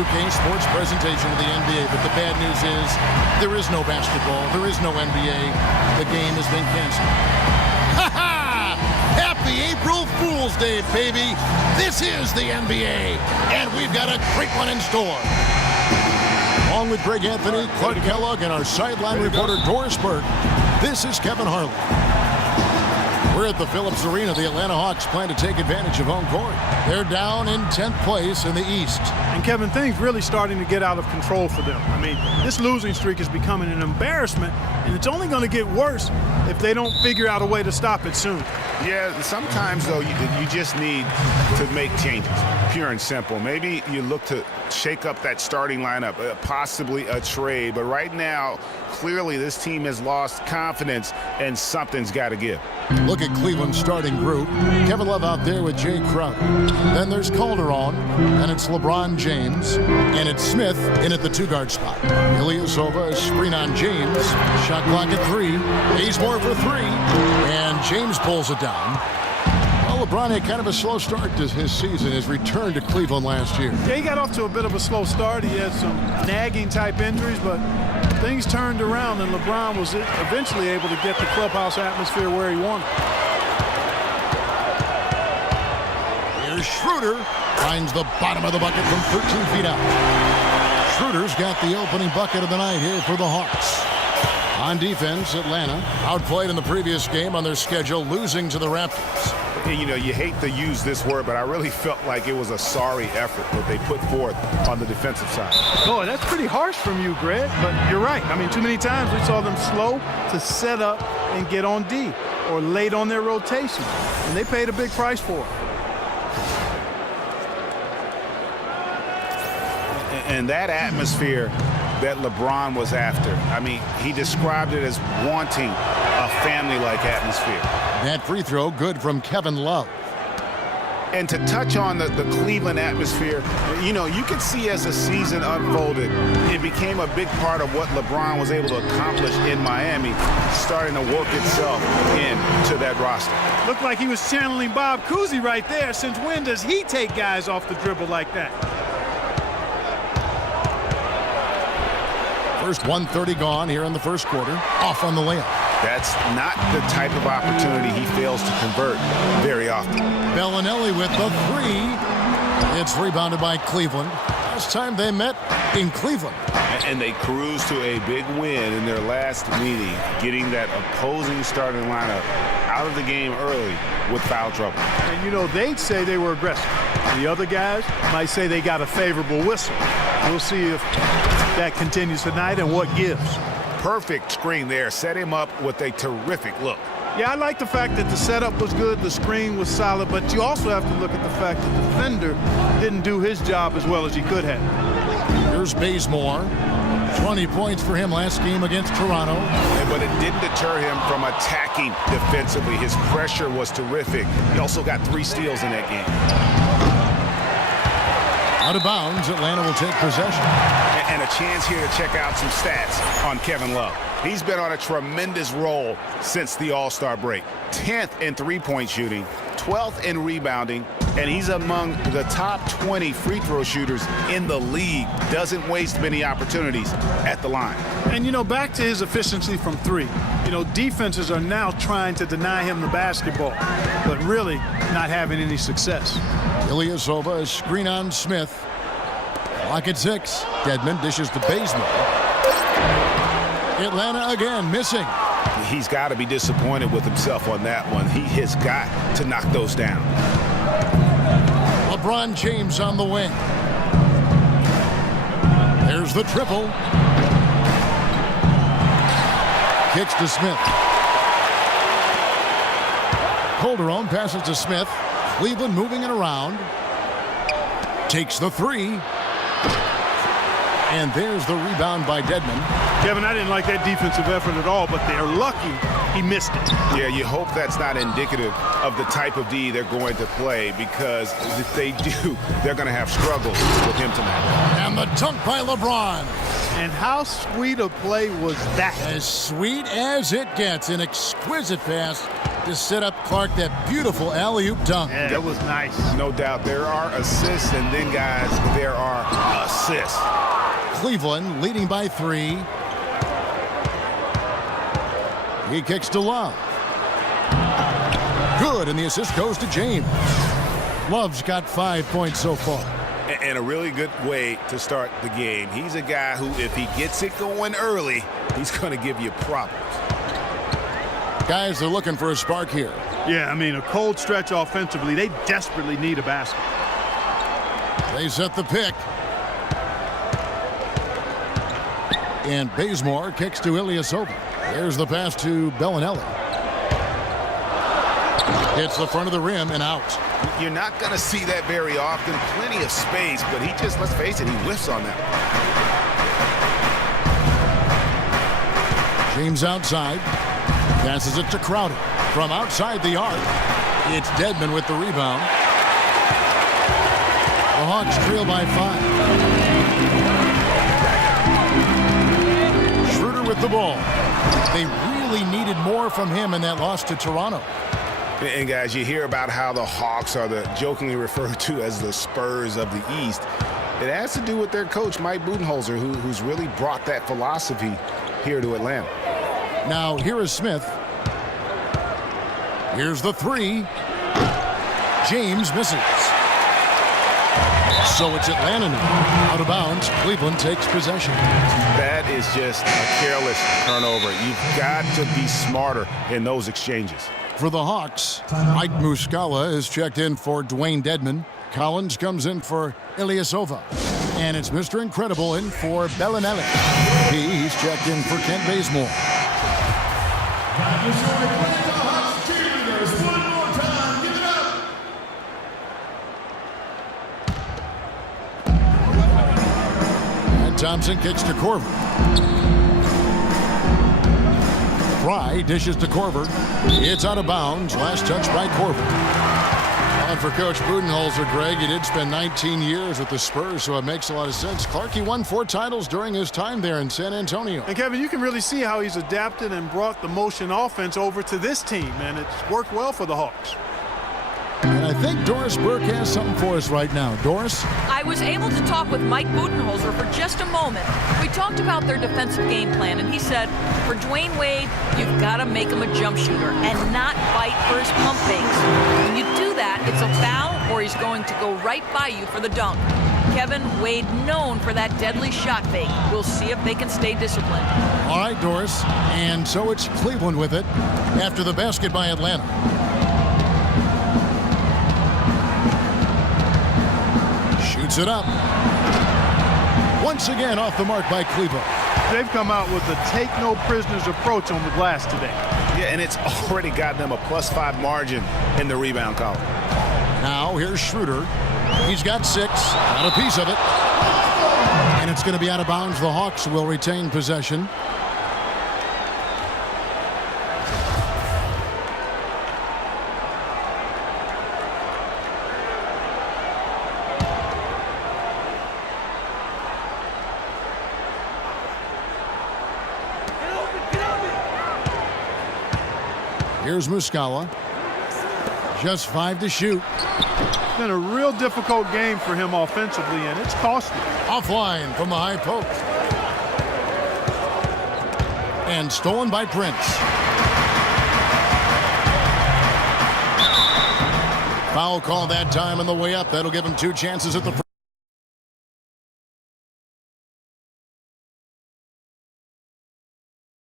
2K Sports presentation of the NBA, but the bad news is there is no basketball, there is no NBA. The game has been canceled. Ha ha! Happy April Fool's Day, baby! This is the NBA, and we've got a great one in store. Along with Greg Anthony, Clark Kellogg, and our sideline reporter Doris Burke, this is Kevin Harlan. We're at the Phillips Arena. The Atlanta Hawks plan to take advantage of home court. They're down in 10th place in the East. And Kevin, things really starting to get out of control for them. I mean, this losing streak is becoming an embarrassment, and it's only going to get worse if they don't figure out a way to stop it soon. Yeah, sometimes, though, you just need to make changes, pure and simple. Maybe you look to shake up that starting lineup, possibly a trade. But right now, clearly this team has lost confidence, and something's got to give. Look at Cleveland's starting group. Kevin Love out there with Jay Crowder. Then there's Calderon, and it's LeBron James, and it's Smith in at the two-guard spot. Ilyasova, screen on James. Shot clock at 3. Bazemore for 3, and James pulls it down. Well, LeBron had kind of a slow start to his season, his return to Cleveland last year. Yeah, he got off to a bit of a slow start. He had some nagging-type injuries, but things turned around, and LeBron was eventually able to get the clubhouse atmosphere where he wanted. Here's Schroeder. Finds the bottom of the bucket from 13 feet out. Schroeder's got the opening bucket of the night here for the Hawks. On defense, Atlanta outplayed in the previous game on their schedule, losing to the Raptors. You know, you hate to use this word, but I really felt like it was a sorry effort that they put forth on the defensive side. Boy, that's pretty harsh from you, Greg, but you're right. I mean, too many times we saw them slow to set up and get on D or late on their rotation, and they paid a big price for it. And that atmosphere that LeBron was after, I mean, he described it as wanting a family-like atmosphere. That free throw good from Kevin Love. And to touch on the Cleveland atmosphere, you know, you could see as the season unfolded, it became a big part of what LeBron was able to accomplish in Miami, starting to work itself into that roster. Looked like he was channeling Bob Cousy right there. Since when does he take guys off the dribble like that? First 1:30 gone here in the first quarter. Off on the layup. That's not the type of opportunity he fails to convert very often. Bellinelli with the 3. It's rebounded by Cleveland. Last time they met in Cleveland. And they cruised to a big win in their last meeting, getting that opposing starting lineup out of the game early with foul trouble. And, you know, they'd say they were aggressive. The other guys might say they got a favorable whistle. We'll see if that continues tonight and what gives. Perfect screen there. Set him up with a terrific look. Yeah, I like the fact that the setup was good, the screen was solid, but you also have to look at the fact that the defender didn't do his job as well as he could have. Here's Bazemore. 20 points for him last game against Toronto. But it didn't deter him from attacking defensively. His pressure was terrific. He also got 3 steals in that game. Out of bounds, Atlanta will take possession. And a chance here to check out some stats on Kevin Love. He's been on a tremendous roll since the All-Star break. 10th in three-point shooting, 12th in rebounding, and he's among the top 20 free throw shooters in the league. Doesn't waste many opportunities at the line. And, you know, back to his efficiency from 3. You know, defenses are now trying to deny him the basketball, but really not having any success. Ilyasova, a screen on Smith. Clock at 6. Dedmon dishes to Bazemore. Atlanta again missing. He's got to be disappointed with himself on that one. He has got to knock those down. LeBron James on the wing. There's the triple. Kicks to Smith. Calderon passes to Smith. Cleveland moving it around. Takes the 3. And there's the rebound by Dedmon. Kevin, I didn't like that defensive effort at all, but they're lucky he missed it. Yeah, you hope that's not indicative of the type of D they're going to play, because if they do, they're going to have struggles with him tonight. And the dunk by LeBron. And how sweet a play was that? As sweet as it gets. An exquisite pass to set up Clark that beautiful alley-oop dunk. Yeah, that was nice. No doubt. There are assists, and then, guys, there are assists. Cleveland leading by 3. He kicks to Love. Good, and the assist goes to James. Love's got 5 points so far. And a really good way to start the game. He's a guy who, if he gets it going early, he's going to give you problems. Guys, they're looking for a spark here. Yeah, I mean, a cold stretch offensively. They desperately need a basket. They set the pick. And Bazemore kicks to Ilyasova. There's the pass to Bellinelli. Hits the front of the rim and out. You're not going to see that very often. Plenty of space, but he just, let's face it, he whiffs on that. James outside. Passes it to Crowder. From outside the arc, it's Dedmon with the rebound. The Hawks trail by 5. Schroeder with the ball. They really needed more from him in that loss to Toronto. And, guys, you hear about how the Hawks are the jokingly referred to as the Spurs of the East. It has to do with their coach, Mike Budenholzer, who's really brought that philosophy here to Atlanta. Now, here is Smith. Here's the 3. James misses. So it's Atlanta now. Out of bounds, Cleveland takes possession. That is just a careless turnover. You've got to be smarter in those exchanges. For the Hawks, Mike Muscala is checked in for Dwayne Dedmon. Collins comes in for Ilyasova. And it's Mr. Incredible in for Bellinelli. He's checked in for Kent Bazemore. And Thompson kicks to Korver. Fry dishes to Korver. It's out of bounds. Last touch by Korver. On for Coach Budenholzer, Greg. He did spend 19 years with the Spurs, so it makes a lot of sense. Clark, he won 4 titles during his time there in San Antonio. And, Kevin, you can really see how he's adapted and brought the motion offense over to this team, and it's worked well for the Hawks. And I think Doris Burke has something for us right now. Doris? I was able to talk with Mike Budenholzer for just a moment. We talked about their defensive game plan, and he said, for Dwayne Wade, you've got to make him a jump shooter and not fight for his pump fakes. When you do that, it's a foul or he's going to go right by you for the dunk. Kevin, Wade known for that deadly shot fake. We'll see if they can stay disciplined. All right, Doris. And so it's Cleveland with it after the basket by Atlanta. Shoots it up. Once again off the mark by Cleveland. They've come out with a take-no-prisoners approach on the glass today. Yeah, and it's already got them a +5 margin in the rebound column. Now here's Schroeder. He's got 6. Got a piece of it. And it's going to be out of bounds. The Hawks will retain possession. Here's Muscala. Just 5 to shoot. It's been a real difficult game for him offensively, and it's costly. Offline from the high post. And stolen by Prince. Foul call that time on the way up. That'll give him 2 chances at the front.